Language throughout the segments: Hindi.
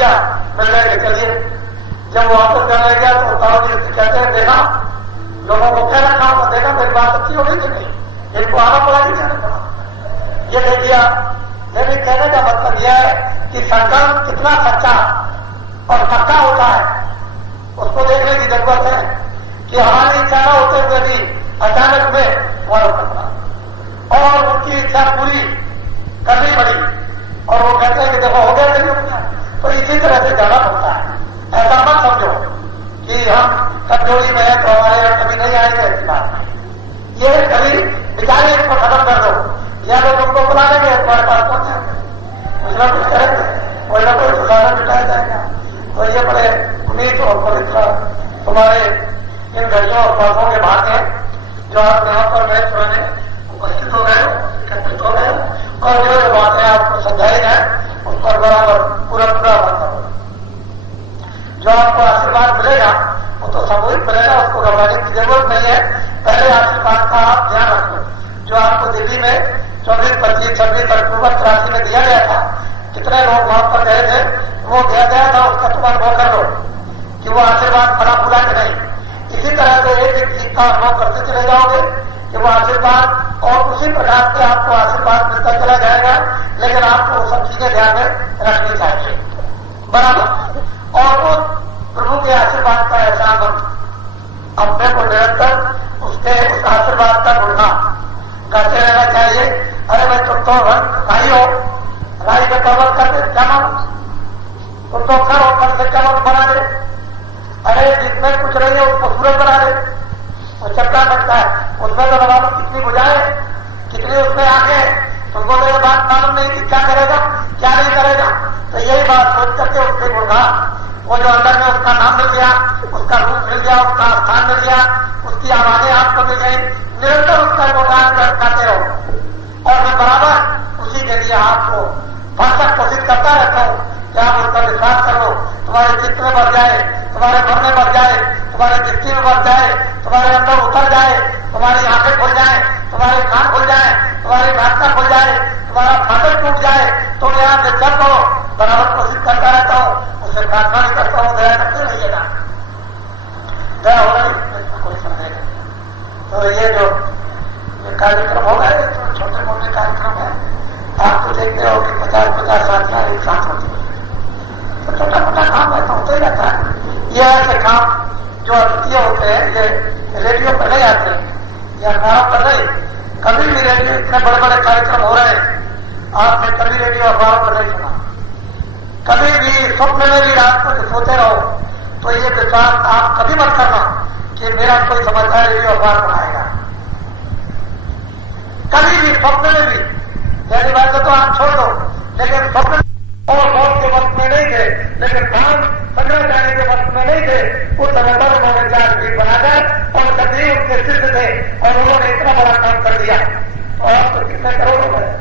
भैया मिल जाएंगे, चलिए। जब वो वापस जाने गया तो ताऊ जी उससे कहते हैं, देखा लोगों को कह रखा होगा, देखा मेरी बात अच्छी हो गई कि नहीं, इनको आना पड़ा कि जाना पड़ा। ये देखिए, मेरे कहने का मतलब यह है कि संकल्प कितना सच्चा और पक्का होता है, उसको देखने की जरूरत है कि हमारी इच्छा न होते हुए भी अचानक में वह करना और उनकी इच्छा पूरी करनी पड़ी और वो कहते हैं कि देखो हो गया नहीं हो गया। तो इसी तरह से जाना पड़ता है। ऐसा मत समझो कि हम कमजोरी में है तो हमारे यहाँ कभी नहीं आएंगे, ऐसी बात नहीं। ये कभी विचारे इसको खत्म कर दो, या लोग उनको बुला लेंगे तुम्हारे पास पहुंचेंगे, कुछ ना कुछ करेंगे, कोई ना कोई सुधार जुटाया जाएगा। तो ये बड़े उम्मीद और पवित्र तुम्हारे इन घड़ियों और पासों के भाग हैं जो आप यहाँ पर गए पुराने उपस्थित हो गए, एकत्रित हो गए और जो बातें आपको समझाई जाए उस पर बराबर पूरा अमल करो। जो आपको आशीर्वाद मिलेगा वो तो सामूहिक मिलेगा, उसको घबराने की जरूरत नहीं है। पहले आशीर्वाद का आप ध्यान रखो जो आपको दिल्ली में 24, 25, 26 अक्टूबर 83 में दिया गया था। कितने लोग वहां पर गए थे, वो दिया गया था, उसका तुम अनुभव कर लो कि वो आशीर्वाद फला फूला कि नहीं। इसी तरह से एक एक चीज का अनुभव करते चले जाओगे कि वो आशीर्वाद और उसी प्रकार से आपको आशीर्वाद मिलता चला जाएगा। लेकिन आपको सब चीजें ध्यान में रखनी चाहिए, बराबर। और उस प्रभु के आशीर्वाद का एहसास अपने को निरंतर उसके उस आशीर्वाद का गुणगान करते रहना चाहिए। अरे भाई तुम तो भाई हो, राई में कवर करते क्या मानो, तुम तो खर हो, कर से क्या बना दे। अरे जिसमें कुछ नहीं है उसको सूरज बना दे, वो चक्का लगता है, उसमें तो लगा लो कितनी बुझाए, कितनी उसमें आगे। तुमको तो ये बात मालूम नहीं कि क्या करेगा क्या नहीं करेगा। तो यही बात सोच करके उसके गुणगान, वो जो अंदर में उसका नाम मिल गया, उसका रूप मिल गया, उसका स्थान मिल गया, उसकी आवाजें आपको मिल गई, निरंतर उसका गुणगान करते रहो। और मैं बराबर उसी के लिए आपको भरसक कोशिश करता रहता हूँ कि आप उस पर विश्वास करो, तुम्हारे चित्त में बढ़ जाए, तुम्हारे मन में बढ़ जाए, तुम्हारे दृष्टि में बढ़ जाए, तुम्हारे अंदर उतर जाए, तुम्हारी आंखें खुल जाए, तुम्हारे कान खुल जाए, तुम्हारी नाटका खुल जाए, तुम्हारा फाटक टूट जाए। तो मैं आप निश्चल करो, बराबर कोशिश करता रहता हूँ, उससे प्रार्थना भी करता हूँ, दया करते रहिएगा, दया हो रही कोई समझेगा। तो ये जो कार्यक्रम होगा, ये तो छोटे मोटे कार्यक्रम है, आप तो देखते हो कि 50-50 साथियां एक साथ होती है, तो छोटा मोटा काम है तो होता ही रहता है। ये ऐसे काम जो अद्वितीय होते हैं, ये रेडियो पर नहीं आते या अखबारों पर नहीं। कभी भी रेडियो, इतने बड़े बड़े कार्यक्रम हो रहे हैं, आपने कभी रेडियो अखबारों पर नहीं सुना। कभी भी स्वप्न में भी रात को सोते रहो तो ये विश्वास आप कभी मत करना कि मेरा कोई समाचार रेडियो अखबार पर आएगा। कभी भी स्वप्न में भी, पहली बात तो आप छोड़ दो, लेकिन स्वप्न और मौत के वक्त में नहीं थे, लेकिन धान संग्रह जाने के वक्त में नहीं थे। उस समय पर उन्होंने 4 फीट बनाकर और सभी उनके सिद्ध थे और उन्होंने इतना बड़ा काम कर दिया। और अब तो कितने करोड़ हो गए,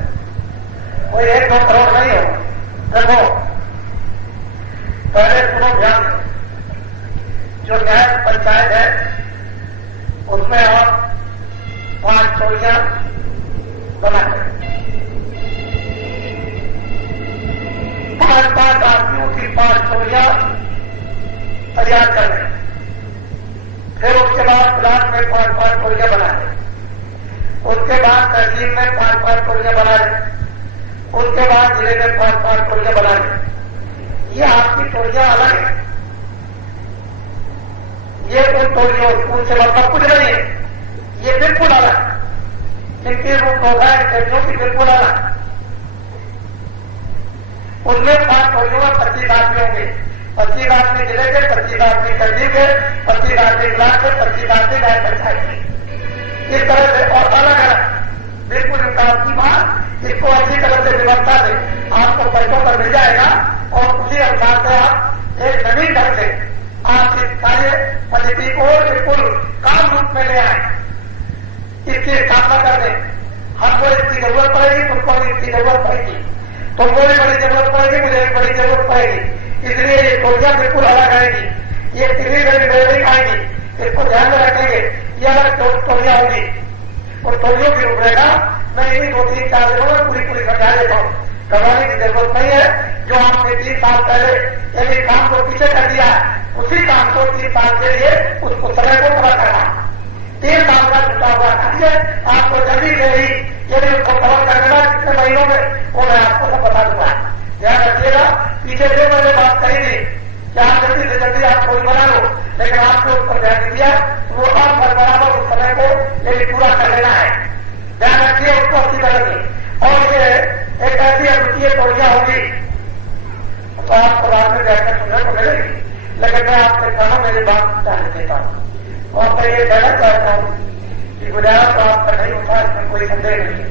कोई 1-2 करोड़ नहीं हो। देखो पहले सुनो ध्यान, जो न्याय पंचायत है उसमें आप 5 चोरियां बनाए, 5 आदमियों की 5 चोरियां तैयार कर लें। फिर उसके बाद ब्लॉक में 5 चोरियां बना लें, उसके बाद तहसील में 5 चोरियां बना लें, उसके बाद जिले में 5 चोरियां बना लें। ये आपकी चोरियां अलग है, ये उन चोरियों उनसे मतलब कुछ नहीं है, ये बिल्कुल अलग, जिनकी रूप होगा चोरियों की बिल्कुल अलग। उनमें 5 चोरियों में 25 आदमी होंगे, 25 आदमी जिले के, 25 आदमी तहसील के, 25 आदमी ब्लॉक के, 25 आदमी न्याय पंचायत के। इस तरह से और अलग अलग बिल्कुल इनका आपकी बात, इसको अच्छी तरह से व्यवस्था दे, आपको पैसों पर मिल जाएगा और उसी अनुसार से आप एक नवीन ढंग से आप इस कार्य पद्धति को बिल्कुल काम रूप में ले आए, इसकी स्थापना कर दें। हमको इसकी जरूरत पड़ेगी, तुमको इसकी जरूरत पड़ेगी, तुमको भी बड़ी जरूरत पड़ेगी, मुझे भी बड़ी जरूरत पड़ेगी। इसलिए ये चोरियां बिल्कुल अलग आएगी, ये तिली नहीं आएगी, इसको ध्यान में रखेंगे। ये अलग चोरियां होगी, और चोरियों की रूपरेखा मैं इन्हीं 2-3-4 दिनों में पूरी समझा देता हूँ। घबराने की जरूरत नहीं है। जो आपने 3 साल पहले यदि काम को पीछे कर दिया, उसी काम को 3 साल के लिए उसको समय को पूरा करना। 3 साल का छुट्टा हुआ चाहिए आपको जल्दी से ही यदि उसको कवर कर देना कितने महीनों में, वो मैं आपको सब बता दूंगा। ध्यान रखिएगा, पीछे जो मैंने बात कही थी कि आप जल्दी से जल्दी आप कोई बना लो, लेकिन आपने उस पर ध्यान दिया, वो आप बराबर उस समय को यदि पूरा कर लेना है। ध्यान रखिए उसको अच्छी तरह से। और ये एक ऐसी अद्वितीय टोलियां होगी तो आपको बाद में बैठकर सुनने को मिलेगी, लेकिन मैं आपके सामने मेरी बात जान देता हूं। और मैं ये कहना चाहता हूं कि गुजारा तो आपका नहीं होता, इसमें कोई संदेह नहीं,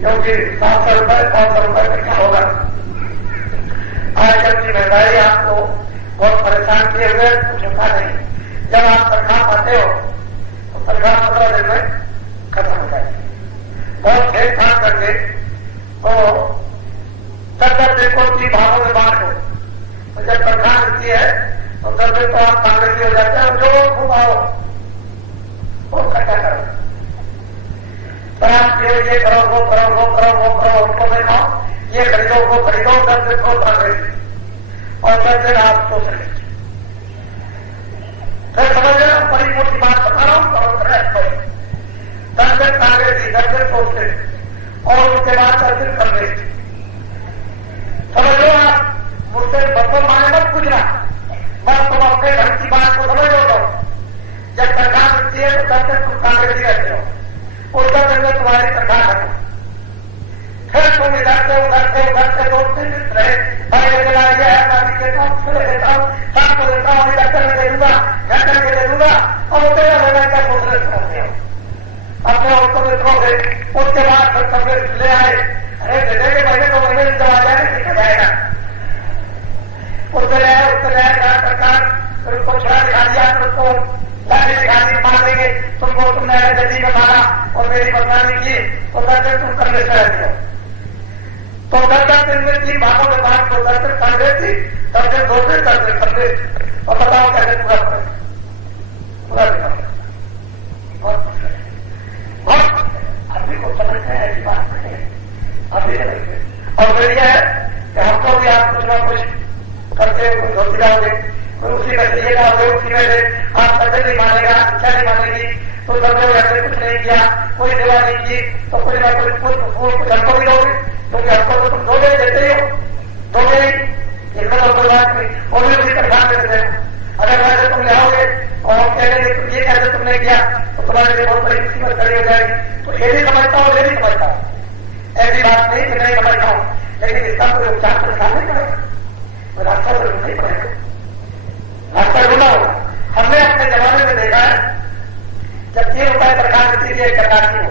क्योंकि 700 रुपए 500 रुपए में क्या होगा। आजकल की महंगाई आपको बहुत परेशान किए हुए, कुछ होता नहीं। जब आप तनख्वाह पाते हो तो तनख्वाह 15 दिन में खत्म हो जाएगी। बहुत खेल खान करके तो 10-10 दिन को 3 भागों में बांट दो, तो जब तनख्वाह मिलती है तो 10 दिन तो आप कांग्रेसी हो जाते हैं। जो खूब आओ वो इकट्ठा करो, तो आप ये करो, वो करो, वो करो, वो करो, उनको में खाओ, ये खरीदो, वो खरीदो, 10 दिन को कांग्रेसी और 10 दिन आप सोच रहे। फिर समझ रहे हो, बड़ी मोटी बात बता रहा हूं, और 10 दिन कांग्रेसी, 10 दिन सोचते और उसके बाद 10 दिन कांग्रेसी। समझ लो आप, मुझसे बदल माने मत पूछना, बस तुम अपने ढंग की बात को समझ लो। तो जब तनख्वाह मिलती है तो 10 दिन तुम कांग्रेसी रहते हो, उस 10 दिन में तुम्हारी तनख्वाह खत्म। फिर तुम इधर से 2-3 दिन रहे, भाई चला गया है, पानी देता हूँ, सुबह देता हूँ, शाम को देता हूँ, इधर करके दे दूंगा, घर करके दे दूंगा, और 13 महीने का दूसरे समझते हो अपने औरतों में रहोगे। उसके बाद फिर कांग्रेस ले आए, अरे दे महीने 2 महीने जब आ जाएगा ठीक हो जाएगा। उससे ले आए सरकार, फिर उसको छुड़ा दिखा दिया, फिर उसको लाठी दिखा दी, मार देंगे तुमको, तुमने जल्दी में मारा और मेरी बदनामी की, तो 10 दिन तुम कांग्रेस में रहते हो। तो 10 दिन में 3 भागों में बांट दो, 10 दिन कांग्रेस थी, 10 दिन दूसरे, 10 दिन कांग्रेस। और बताओ कैसे पूरा करें, पूरा दिखाओ। बहुत अभी को समझते हैं ऐसी बात नहीं है, अभी नहीं। और फिर यह है कि हमको भी आप कुछ ना कुछ करके धोती जाओगे, कोई उसी में से ये जाओगे, उसी में से आप कैसे नहीं मानेगा, अच्छा नहीं मानेगी, तो सब ऐसे कुछ नहीं किया, कोई सेवा नहीं की, तो कुछ ना कुछ हमको भी दोगे, क्योंकि हमको तो तुम दोगे देते ही हो, दोगे ही, इसमें तो कोई बात नहीं। और भी उसी तनख्वाह में देते हैं। अगर वैसे तुम ले आओगे और कहेंगे तुम ये कैसे तुमने किया, तो तुम्हारे लिए बहुत बड़ी मुसीबत खड़ी हो जाएगी। तो ये भी समझता हूँ, ये भी समझता हूँ, ऐसी बात नहीं कि नहीं समझता हूँ, लेकिन इसका कोई उपचार तो निकालना पड़ेगा, रास्ता तो नहीं पड़ेगा, रास्ता ढूंढा होगा। हमने अपने जमाने में देखा है, जब 3 रुपए तनख्वाह मिलती थी एक प्रकार की हो,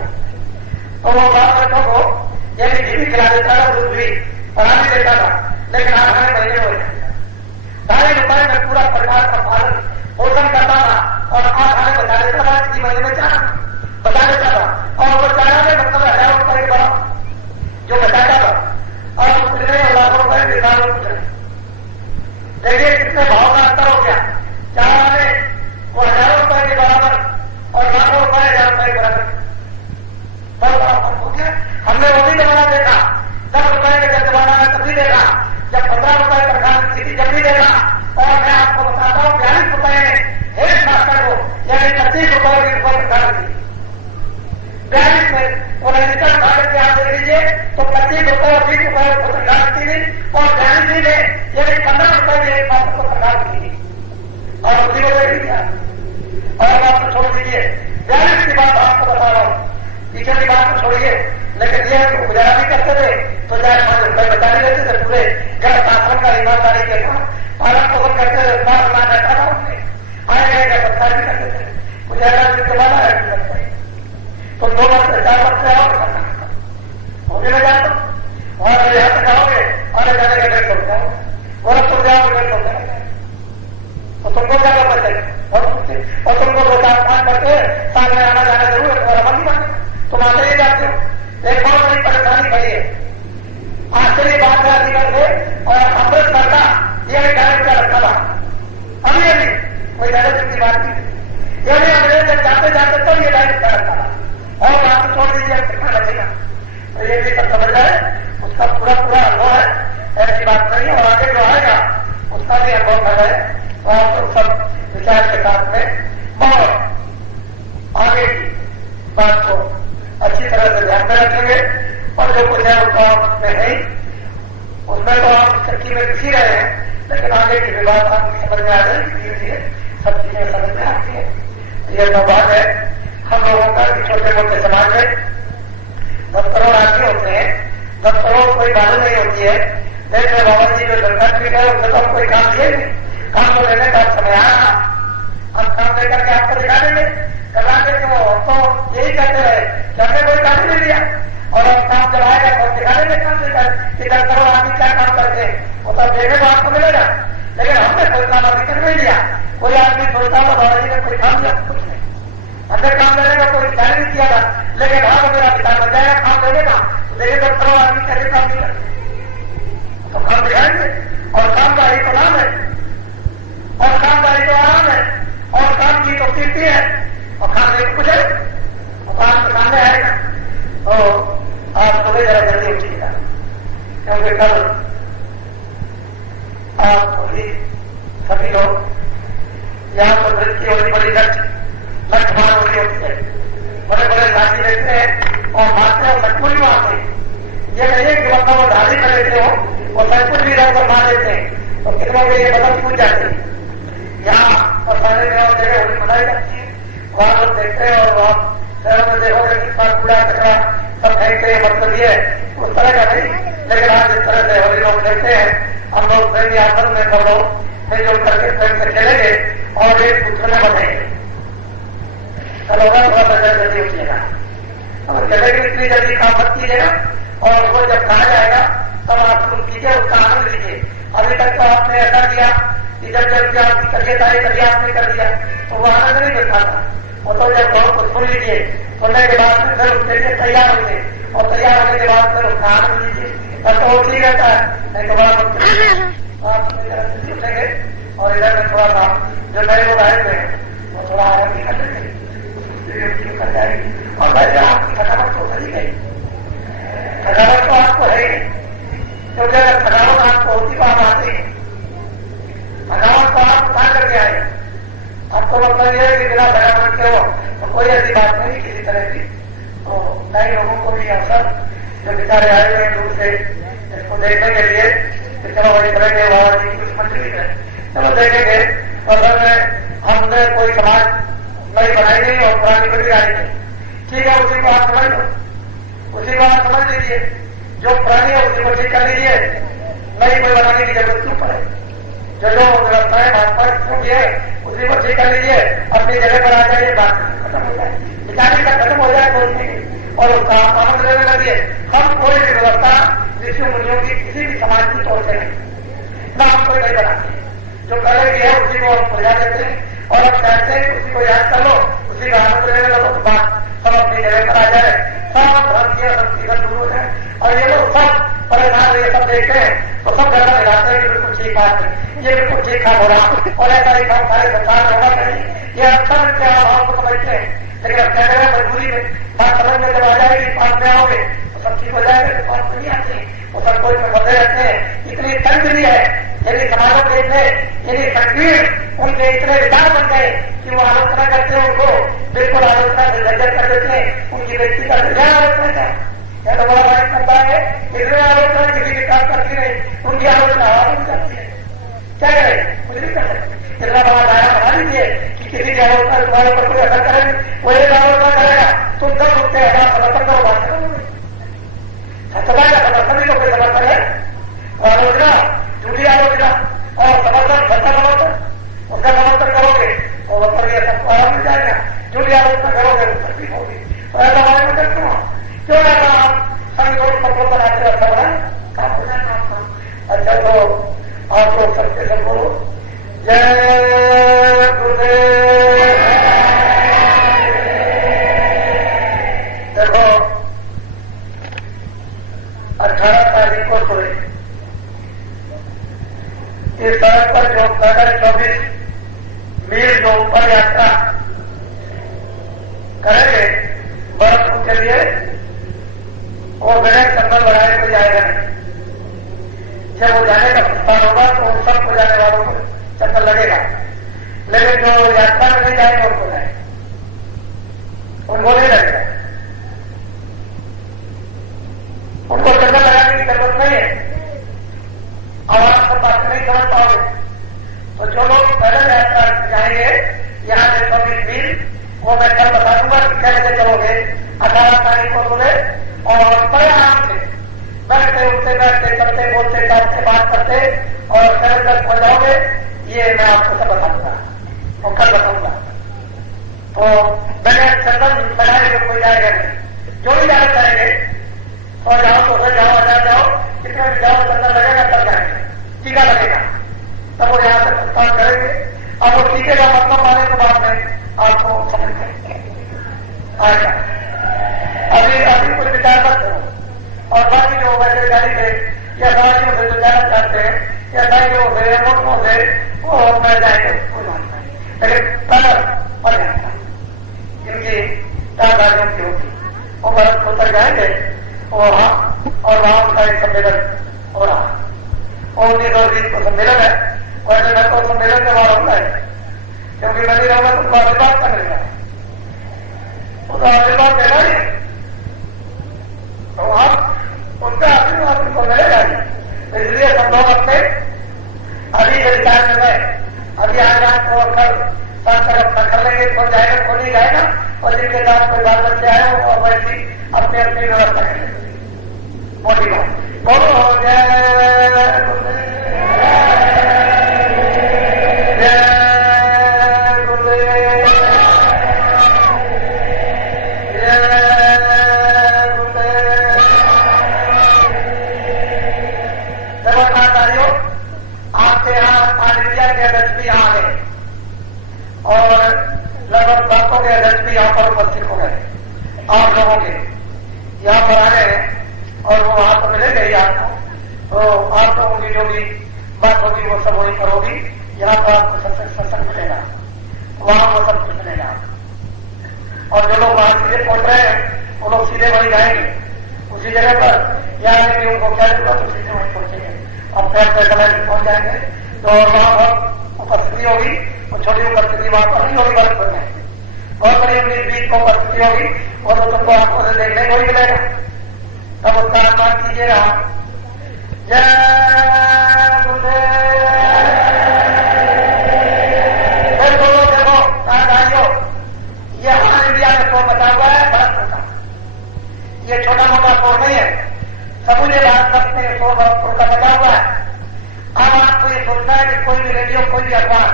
तो वो बाप बच्चों को यानी घी भी खिला देता था, दूध भी पढ़ा भी देता था, लेकिन आज हमें महीने हो जाए 2.5 रुपए में पूरा परिवार का पालन पोषण करता था, और आज हमें बता देता था कि महीने में 4 बता देता था, और वो 4 में मतलब 1000 रुपए के बड़ा जो बचाता था, और कितने लाखों रुपए निकाल कुछ नहीं। देखिए कितने भाव का अंतर हो गया। 4 में वो 1000 रुपए के बराबर और लाखों रुपए 1000 रुपए के बराबर, बहुत बड़ा फर्क हो गया। हमने वो भी जमाना देखा, 10 रुपए के जब जमाना में तभी देखा, जब 15 रुपए तनख्वाह मिलती थी जब भी देखा। और मैं आपको बताता हूँ 42 रुपए हेड मास्टर को यानी 25 रुपए की तनख्वाह मिलती 42 में, और निकल भाग के आप देख लीजिए तो 25 रुपए और 20 रुपए को तनख्वाह मिलती थी, और 42 में यानी 15 रुपए की हेड मास्टर को तनख्वाह मिलती थी, और उसी को देख लिया। और बात छोड़ दीजिए, 42 की बात आपको बता रहा हूँ, पीछे की बात को छोड़िए, लेकिन यह गुजारा भी करते थे तो 4-5 रुपए बचा भी लेते थे, पूरे घर शासन का ईमानदारी के साथ पालन पोषण करते थे, बना बैठा था उनने, आए गए का सत्ता भी करते थे, गुजारा भी जमाना है। तो 2 वर्ष से 4 वर्ष से और होने में जाता और यहाँ तक आओगे और जाने के 150 रुपया और तुम जाओगे 150 रुपया, तो तुमको क्या करना चाहिए, और तुमको 2-4-5 करके सामने आना जाना जरूर है, तुम्हारा मन बने, तुम आते ही जाते हो। एक बहुत बड़ी परेशानी खड़ी है, आश्चर्य बात है अधिकार से, और अमृतसर का यह डायरेक्ट क्या रखा था, अभी अभी कोई डायरेक्ट की बात नहीं, यानी अंग्रेज जब जाते जाते तो ये डायरेक्ट क्या रखा था, और वहां से छोड़ दीजिए कितना लगेगा, तो ये भी सब समझ जाए, उसका पूरा और आगे जो आएगा उसका भी अनुभव कर रहे हैं। तो आप लोग सब विचार के साथ में और आगे की बात को अच्छी तरह से ध्यान में रखेंगे और जो कुछ है उसको आप उसमें है उसमें तो आप चक्की में घुसी रहे हैं, लेकिन आगे की भी बात आपकी समझ में आ जाएगी, धीरे धीरे सब चीजें समझ में आती है। ये सौभाग्य है हम लोगों का कि छोटे मोटे समाज में 10 करोड़ आदमी होते हैं, 10 करोड़ कोई बात नहीं होती है। देख रहे बाबा जी जो दरगाह भी गए उनसे तो कोई काम किए नहीं, काम को लेने का समय आया, हम काम लेकर के आपको दिखा देंगे करा के, तो यही कहते रहे कि हमने कोई काम नहीं लिया और अब काम जब आएगा तो दिखा देंगे काम लेकर कि 10 करोड़ आदमी क्या काम करते हैं, वो सब देखे तो आपको मिलेगा। लेकिन हमने कोई काम अभी तक नहीं लिया। कोई आदमी सोचता था बाबा जी ने कोई काम लिया, कुछ नहीं, हमने काम लेने का कोई ख्याल नहीं किया था। लेकिन हाँ मेरा पिता बन जाएगा काम लेने का, तो देखे 10 करोड़ आदमी कैसे काम नहीं करते, तो काम दिखाएंगे। और कामदारी तो नाम है, और कामदारी तो आराम है, और काम की तो कीर्ति है, और काम नहीं कुछ है, और काम के सामने आएगा। तो आप सुबह जरा जल्दी उठिएगा, क्योंकि कल आप सभी लोग यहाँ पर वृत्ति होनी बड़ी लक्ष्यमान होनी होती है। बड़े बड़े राशि लेते हैं और मारते हैं, सचमुच मारते हैं। ये नहीं है कि मतलब वो धारी कर लेते हो और सचमुच भी रंग पर मार देते हैं, तो कितनों के ये बदल छूट जाते हैं। यहाँ और सारे में और जगह होली मनाई जाती है, वहां लोग देखते हैं और आप शहर में देखोगे कितना कूड़ा कचरा सब फेंकते हैं, मतलब ये उस तरह का नहीं। लेकिन आज इस तरह से होली लोग देखते हैं, हम लोग प्रेमी आसन में सब लोग मिलजुल करके प्रेम से खेलेंगे और एक दूसरे में बनेंगे। कल होगा थोड़ा सा जल्दी उठिएगा और जल्दी इतनी जल्दी काम मत कीजिएगा, और वो जब कहा जाएगा तब आप शुरू कीजिए, उसका आनंद लीजिए। अभी तक तो आपने ऐसा किया कि जब जब आपकी करिए तारीख करिए आपने कर दिया, तो वो आनंद नहीं मिल पाता। वो तो जब बहुत कुछ सुन लीजिए, सुनने के बाद फिर उसके लिए तैयार होंगे, और तैयार होने के बाद फिर उसका आनंद लीजिए, तब तो वो ठीक रहता है। नहीं तो बड़ा आप उठेंगे और इधर में थोड़ा सा जो नए लोग आए थे वो थोड़ा आराम भी कर लेंगे कर जाएगी, और वैसे आपकी थकावट तो चली गई। थकावट तो आपको है ही, क्योंकि अगर थकावट आपको होती तो आप आते हैं, थकावट तो आप उठा करके आए। अब तो मतलब ये है कि बिना थकावट के हो तो कोई ऐसी बात नहीं किसी तरह की। तो नए लोगों को भी अवसर जो बेचारे आए हुए दूर से इसको देखने के लिए कि चलो बड़ी तरह के बाबा जी कुछ मंत्री है, चलो देखेंगे। और हमने कोई समाज नई बनाई नहीं और पुरानी बड़ी आई नहीं, ठीक है, उसी को आप समझ लो, उसी को आप समझ लीजिए। जो पुरानी है उसी को ठीक कर लीजिए, नई कोई बनाने की जरूरत क्यों पड़े। जो जो व्यवस्थाएं भाजपा की है उसी को ठीक कर लीजिए, अपनी जगह पर आ जाइए, बात खत्म हो जाए, विचारी का खत्म हो जाए बोलने और उसका आनंद लेने लगिए। हम कोई भी व्यवस्था ऋषि मुनियों की किसी भी समाज की तोड़ते नहीं, न हम कोई नहीं बनाते। जो करेगी है उसी को हम सुलझा देते हैं, और हम चाहते हैं कि उसी को याद कर लो, उसी का आनंद लेने लगो, तो बात सब अपनी जगह पर आ जाए, सब धर्म की संस्कृत दूर हो जाए। और ये लोग सब परेशान ये सब देखते हैं तो सब गलत मिलाते हैं कि बिल्कुल ठीक बात है, ये बिल्कुल ठीक ठाक हो रहा, और ऐसा ही काम सारे संसार होगा नहीं। ये अक्सर क्या भाव को समझते हैं, लेकिन अब कहते हैं मजबूरी में बात समझ में जब आ जाएगी, पास में आओगे तो सब ठीक हो जाएगा। तो पास नहीं आते, वो सब कोई में बंधे रहते हैं। इतनी तंग भी है, यदि समाजों के इतने यदि संकीर्ण उनके इतने विचार बन गए कि वो आलोचना करते हैं, उनको बिल्कुल आलोचना से जर्जर कर देते हैं, उनकी व्यक्ति का आलोचना क्या है, तो बड़ा भाई करता है, इसमें आलोचना किसी के काम करती नहीं, उनकी आलोचना आवाज जाती है। क्या करें, कुछ नहीं कर सकते। इतना बड़ा दायरा बना लीजिए कि किसी की आलोचना तुम्हारे ऊपर कोई असर करे, वो एक आलोचना करेगा, तुम सब उठते हैं, समर्थन करो, बात करो, सत्ता का समर्थन ही तो कोई समर्थन है। आलोचना झूठी आलोचना और समर्थन सत्ता समर्थन, उसका समर्थन करोगे तो वह पर यह सबको आराम मिल जाएगा। झूठी आलोचना करोगे तो तकलीफ होगी। तो ऐसा हमारे में करते हो, क्यों ऐसा आप संतोष पत्रों बनाते हो, अच्छा बनाए काम हो जाएगा आपका। अच्छा तो आप लोग सबके सब बोलो जय गुरुदेव। देखो 18 तारीख को सोए इस सड़क पर जो पैदल 24 मील जो ऊपर यात्रा करेंगे बर्फ के लिए, वो बिना कंबल बढ़ाने को जाएगा नहीं। जब वो जाने का प्रस्ताव होगा तो उन सबको जाने वालों को चक्कर लगेगा, लेकिन जो यात्रा में नहीं जाएंगे उनको जाएंगे, उनको नहीं लगेगा, उनको चक्कर लगाने की जरूरत नहीं है। और आप सब बात नहीं समझ पाओगे तो जो लोग पैदल यात्रा जाएंगे यहाँ से 24 मील, वो मैं कल बता दूंगा कि कैसे चलोगे। 18 तारीख को बोले और बड़े आराम से बैठते उठते बैठते चलते बोलते करते बात करते और कल तक पहुंच जाओगे, ये मैं आपको सब बताऊंगा और कल बताऊंगा। तो मैंने चंदन लगाने को कोई जाएगा नहीं, जो भी जाना चाहेंगे और जाओ तो उधर जाओ, अजार जाओ, कितने भी जाओ चंदन लगेगा तब जाएंगे, टीका लगेगा तब वो यहाँ से प्रस्थान करेंगे। अब वो टीके का मतलब माने तो बात नहीं, आपको समझ में आएगा। अभी कुछ विचार मत करो। और बाकी जो वैसे गाड़ी से या गाड़ियों से जो जाना चाहते हैं या साइकिलों से या मोटरों से वो मैं जाएंगे हो जाता है, लेकिन पैदल और जाता इनकी 4 गाड़ियों की होगी वो भारत को तक जाएंगे और वहां का एक सम्मेलन हो रहा है। 19 और 20 को सम्मेलन है, वैसे मैं तो सम्मेलन में वहां होता है क्योंकि मैं नहीं रहूंगा तो उनका आशीर्वाद का मिलेगा, उसका आशीर्वाद देना ही तो आप उनका आशीर्वाद उनको मिलेगा ही। इसलिए सब लोग अपने अभी के विचार में मैं अभी आज आपको कल साथ अपना कर लेंगे, तो जाएगा तो नहीं जाएगा और जिनके साथ कोई बाल बच्चे आए और वैसी अपनी अपनी व्यवस्था करेंगे। मोटी बात बोलो जय गुरुदेव, जय गुरुदेव, जय गुरुदेव। सर्वसाधारियों आपके यहाँ आज इंडिया के अध्यक्ष भी यहाँ गए और लगभग बातों के अध्यक्ष भी यहाँ पर उपस्थित हो गए। आप लोगों के यहाँ पर आ गए और वो वहां तो मिलेंगे ही आपको, तो आप लोगों की जो भी बात होगी वो सब वहीं पर होगी। यहाँ पर आपको सत्संग मिलेगा, वहां वो सब कुछ मिलेगा। और जो लोग वहां सीधे पहुंच रहे हैं वो लोग सीधे वहीं जाएंगे उसी जगह पर, यहाँ कि उनको क्या जरूरत तो सीधे वहीं पहुंचेंगे और पैर पे समय पहुंच जाएंगे। तो वहां पर उपस्थिति होगी, वो छोटी उपस्थिति वहां पर नहीं होगी, भारत में बहुत बड़ी 19-20 को उपस्थिति होगी और तो तुमको आंखों से देखने को ही मिलेगा। तब उसका अनुमान कीजिएगा। जय गुरुदेव। देखो भाइयों, ये हमारे इंडिया में शोर बचा हुआ है भारत का, ये छोटा मोटा शोर नहीं है, समूचे भारत में शोर भरतपुर का बचा हुआ है। अब आपको ये सोचना है कि कोई भी रेडियो कोई भी अखबार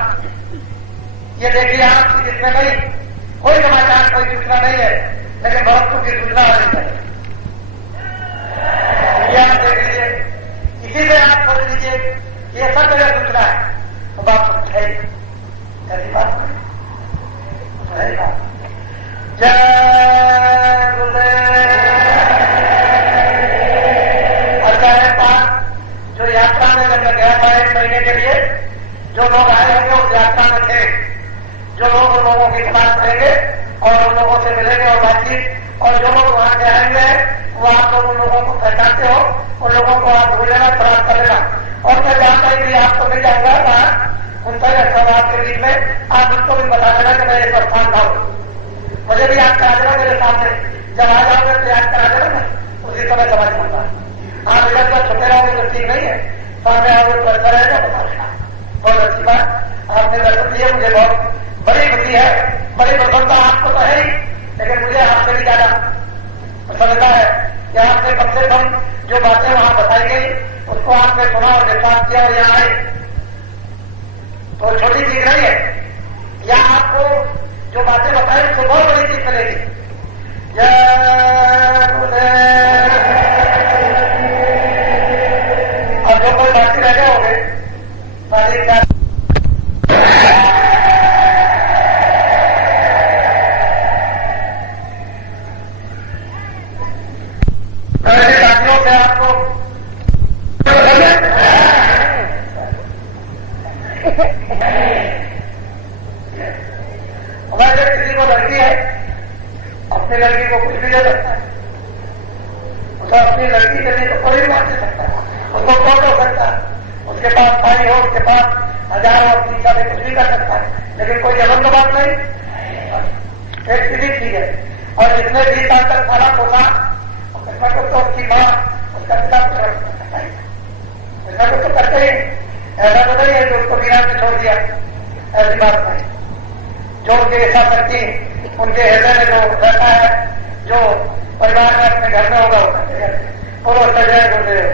ये देखिए आपकी जिसमें नहीं कोई समाचार कोई सूचना नहीं है, लेकिन भरतपुर की सूचना आनी चाहिए। आप देख लीजिए, इसी से आप सोच लीजिए ये सब जगह सूचना है तो बात तो है, ऐसी बात नहीं है बात। जय गुरुदेव। अच्छा है बात जो यात्रा में जब मैं गया था 1 महीने के लिए, जो लोग आए होंगे उस यात्रा में थे, जो लोग उन लोगों की बात करेंगे और उन लोगों से मिलेंगे और बातचीत, और जो लोग वहां के आएंगे वो आप लोग उन लोगों को पहचानते हो, उन लोगों को आप भूल लेना, प्रयास कर लेना। और मैं जानता ही भी आपको मिल जाऊंगा उनका सवाल के बीच में, आप उनको भी बता देना कि मैं एक स्थान था, मुझे भी याद करा देना मेरे सामने, जब आ जाओगे तो याद करा देना, मैं उसी समय समझ पाऊंगा। आप इधर उधर छुपे रहोगे तो ठीक नहीं है, सामने आओगे तो अच्छा रहेगा, बता देना। बहुत अच्छी बात आपने दर्शन दिए, मुझे बहुत बड़ी खुशी है, बड़ी प्रसन्नता आपको तो है ही, लेकिन मुझे आपसे भी ज्यादा प्रसन्नता है कि आपने कम से कम जो बातें वहां बताई गई उसको आपने सुना और विश्वास किया और यहाँ आए, तो छोटी चीज नहीं है। या आपको जो बातें बताई उससे बहुत बड़ी चीज मिलेगी। जय गुरुदेव। और जो कोई बाकी रह गए होंगे सारी साथियों से आपको हमारे किसी को लड़की है, अपनी लड़की को कुछ भी दे सकता है, उसे अपनी लड़की के लिए तो कोई भी बात दे सकता है, उसको कौन हो सकता है। पानी हो उसके पास हजारों अपनी इच्छा से कुछ भी कर सकता है, लेकिन कोई जबरन बात नहीं, एक सीधी चीज है। और जितने 20 साल तक खाना पोसा उसका कुछ तो उसकी माँ उसका पिता ऐसा कुछ तो करते ही, ऐसा तो नहीं है जो उसको बिना से छोड़ दिया, ऐसी बात नहीं। जो उनके ऐसा शक्ति उनके हृदय में जो रहता है, जो परिवार में अपने घर में होगा वो करते रहते। बोलो सजय गुरुदेव।